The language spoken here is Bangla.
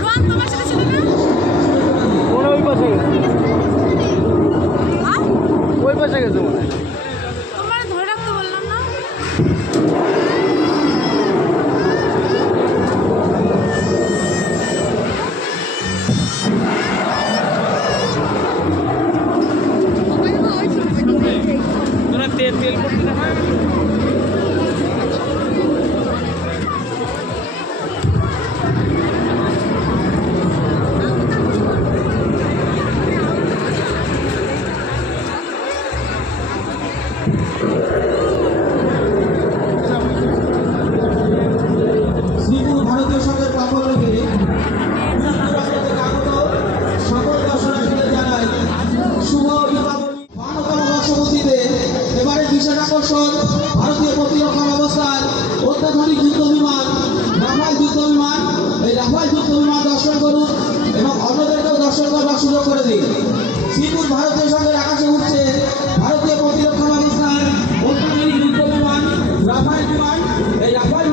রোহান তোমার সাথে ছিল না? মনে ওই পাশে গেছে, হ্যাঁ? ওই পাশে গেছে মনে হয়। তোমার ধরে রাখতে বললাম না? তোরা তেল তেল করতে না হয়। শ্রীপুর ভারতীয় সংঘের পক্ষ থেকে আগত সকল দর্শনার্থীদের জানাই শুভ দীপাবলি। 52তম বর্ষপূর্তিতে এবারে বিশেষ আকর্ষণ ভারতীয় প্রতিরক্ষা ব্যবস্থার অত্যাধুনিক যুদ্ধ বিমান রাফাল যুদ্ধ বিমান। এই রাফাল যুদ্ধ বিমান দর্শন করুন এবং অন্যদেরকেও দর্শন করবার সুযোগ করে দিন। শ্রীপুর ভারতীয় সংঘের আকাশে উঠছে ভারতীয় প্রতিরক্ষা ব্যবস্থার অত্যাধুনিক যুদ্ধ বিমান রাফাল বিমান। এই রাফাল